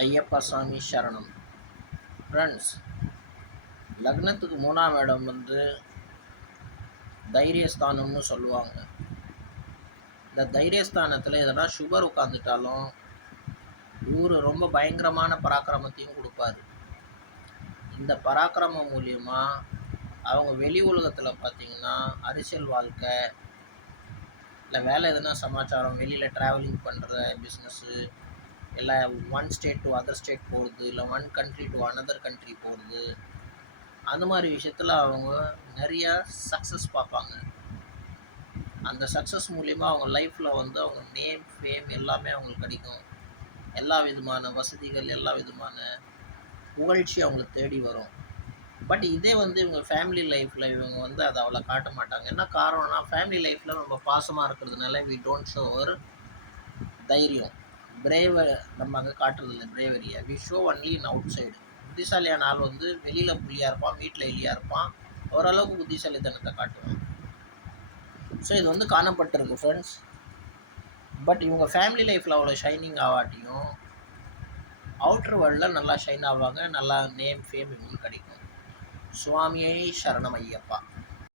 ஐயப்பா சாமி சரணம். ஃப்ரெண்ட்ஸ், லக்னத்துக்கு 3ஆம் இடம் வந்து தைரியஸ்தானம்னு சொல்லுவாங்க. இந்த தைரியஸ்தானத்தில் எதனா சுகர் உட்காந்துட்டாலும் இவர் ரொம்ப பயங்கரமான பராக்கிரமத்தையும் கொடுப்பாரு. இந்த பராக்கிரமம் மூலியமா அவங்க வெளி உலகத்தில் பார்த்தீங்கன்னா அரசியல் வாழ்க்கை, இல்லை வேலை எதுனா சமாச்சாரம், வெளியில் ட்ராவலிங் பண்ணுற பிஸ்னஸ்ஸு, இல்லை one state to other state போகிறது, இல்லை one country to another country போகிறது, அந்த மாதிரி விஷயத்தில் அவங்க நிறையா சக்ஸஸ் பார்ப்பாங்க. அந்த சக்ஸஸ் மூலிமா அவங்க லைஃப்பில் வந்து அவங்க நேம் ஃபேம் எல்லாமே அவங்களுக்கு கிடைக்கும். எல்லா விதமான வசதிகள், எல்லா விதமான புகழ்ச்சி அவங்களுக்கு தேடி வரும். பட் இதே வந்து இவங்க ஃபேமிலி லைஃப்பில் இவங்க வந்து அதை அவ்வளோ காட்ட மாட்டாங்க. என்ன காரணம்னா, ஃபேமிலி லைஃப்பில் நம்ம பாசமாக இருக்கிறதுனால வி டோன்ட் ஷோ ஒரு தைரியம், பிரேவ நம்ம அங்கே காட்டுறதில்ல. பிரேவரியை we show only in outside. புத்திசாலியான ஆள் வந்து வெளியில் புள்ளியாக இருப்பான், வீட்டில் எலியாக இருப்பான், ஓரளவுக்கு புத்திசாலித்தனத்தை காட்டுவான். ஸோ இது வந்து காணப்பட்டிருக்கு ஃப்ரெண்ட்ஸ். பட் இவங்க ஃபேமிலி லைஃப்பில் அவ்வளோ ஷைனிங் ஆகாட்டியும் அவுட்ரு வேர்ல்டில் நல்லா ஷைன் ஆவாங்க. நல்லா நேம் ஃபேம் இவங்களுக்கு கிடைக்கும். சுவாமியை சரணம் ஐயப்பா.